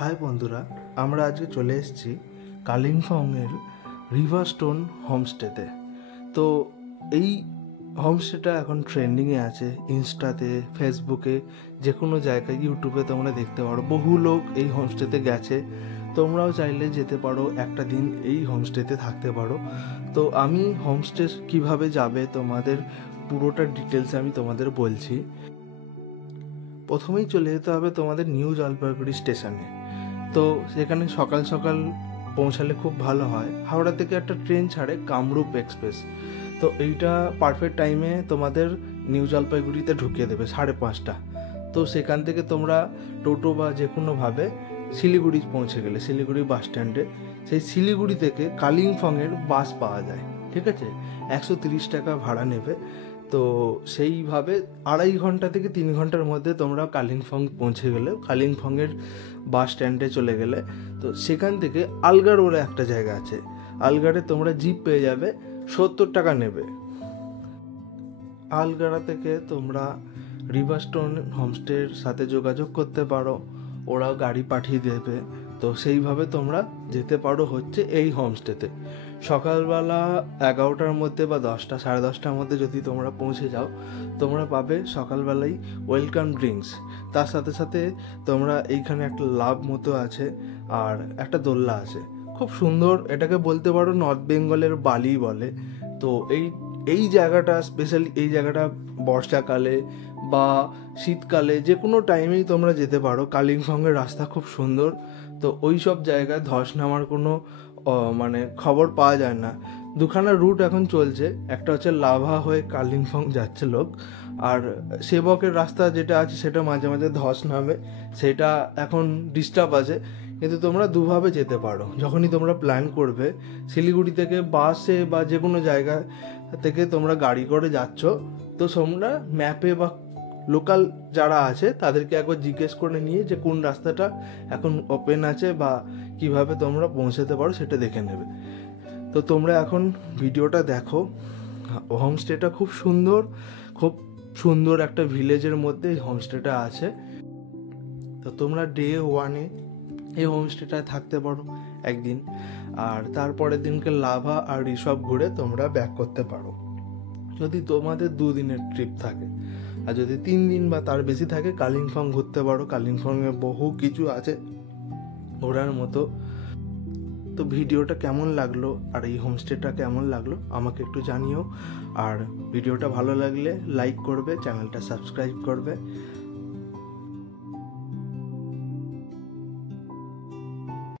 High বন্ধুরা, আমরা আজকে চলে এসেছি কালিম্পংয়ের রিভারস্টোন হোমস্টেতে। তো এই হোমস্টেটা এখন ট্রেন্ডিংয়ে আছে, ইনস্টাতে, ফেসবুকে, যে কোনো জায়গায়, ইউটিউবে তোমরা দেখতে পারো। বহু লোক এই হোমস্টেতে গেছে, তোমরাও চাইলে যেতে পারো, একটা দিন এই হোমস্টেতে থাকতে পারো। তো আমি হোমস্টে কিভাবে যাবে তোমাদের পুরোটা ডিটেলস আমি তোমাদের বলছি। প্রথমেই চলে যেতে হবে তোমাদের নিউ জলপাইগুড়ি স্টেশনে। তো সেখানে সকাল সকাল পৌঁছালে খুব ভালো হয়। হাওড়া থেকে একটা ট্রেন ছাড়ে, কামরূপ এক্সপ্রেস। তো এইটা পারফেক্ট টাইমে তোমাদের নিউ জলপাইগুড়িতে ঢুকিয়ে দেবে 5:30। তো সেখান থেকে তোমরা টোটো বা যে কোনোভাবে শিলিগুড়ি পৌঁছে গেলে, শিলিগুড়ি বাস স্ট্যান্ডে, সেই শিলিগুড়ি থেকে কালিম্পংয়ের বাস পাওয়া যায়, ঠিক আছে? 130 টাকা ভাড়া নেবে। তো সেইভাবে 2.5 ঘন্টা থেকে 3 ঘন্টার মধ্যে তোমরা কালিম্পং পৌঁছে গেলে, কালিম্পংয়ের বাস স্ট্যান্ডে চলে গেলে, তো সেখান থেকে আলগাড় বলে একটা জায়গা আছে, আলগাড়ে তোমরা জিপ পেয়ে যাবে, 70 টাকা নেবে। আলগাড়া থেকে তোমরা রিভারস্টোন হোমস্টের সাথে যোগাযোগ করতে পারো, ওরাও গাড়ি পাঠিয়ে দেবে। তো সেইভাবে তোমরা যেতে পারো হচ্ছে এই হোমস্টেতে। সকালবেলা 11টার মধ্যে বা 10টা, 10:30টার মধ্যে যদি তোমরা পৌঁছে যাও, তোমরা পাবে সকালবেলায় ওয়েলকাম ড্রিঙ্কস। তার সাথে সাথে তোমরা এইখানে একটা লাভ মতো আছে, আর একটা দোলনা আছে, খুব সুন্দর। এটাকে বলতে পারো নর্থ বেঙ্গলের বালি বলে। তো এই জায়গাটা স্পেশালি, এই জায়গাটা বর্ষাকালে বা শীতকালে যে কোনো টাইমেই তোমরা যেতে পারো। কালিম্পংয়ের রাস্তা খুব সুন্দর। তো ওই সব জায়গায় ধস নামার কোনো খবর পাওয়া যায় না। দুখানা রুট এখন চলছে, একটা হচ্ছে লাভা হয়ে কালিম্পং যাচ্ছে লোক, আর সেবকের রাস্তা যেটা আছে সেটা মাঝে মাঝে ধস নামে, সেটা এখন ডিস্টার্ব আছে। কিন্তু তোমরা দুভাবে যেতে পারো। যখনই তোমরা প্ল্যান করবে, শিলিগুড়ি থেকে বাসে বা যে কোনো জায়গা থেকে তোমরা গাড়ি করে যাচ্ছ, তো তোমরা ম্যাপে বা লোকাল যারা আছে তাদেরকে একবার জিজ্ঞেস করে নিয়ে যে কোন রাস্তাটা এখন ওপেন আছে বা কিভাবে তোমরা পৌঁছাতে পারো সেটা দেখে নেবে। তো তোমরা এখন ভিডিওটা দেখো। হোমস্টেটা খুব সুন্দর, খুব সুন্দর একটা ভিলেজের মধ্যে এই হোমস্টেটা আছে। তো তোমরা ডে 1-এ এই হোমস্টেটায় থাকতে পারো একদিন, আর তারপরের দিনকে লাভা আর ঋষভ ঘুরে তোমরা ব্যাক করতে পারো, যদি তোমাদের 2 দিনের ট্রিপ থাকে। আর যদি 3 দিন বা তার বেশি থাকে, কালিম্পং ঘুরতে পারো। কালিম্পংয়ে বহু কিছু আছে ঘোরার মতো। তো ভিডিওটা কেমন লাগলো আর এই হোমস্টেটা কেমন লাগলো আমাকে একটু জানিও। আর ভিডিওটা ভালো লাগলে লাইক করবে, চ্যানেলটা সাবস্ক্রাইব করবে।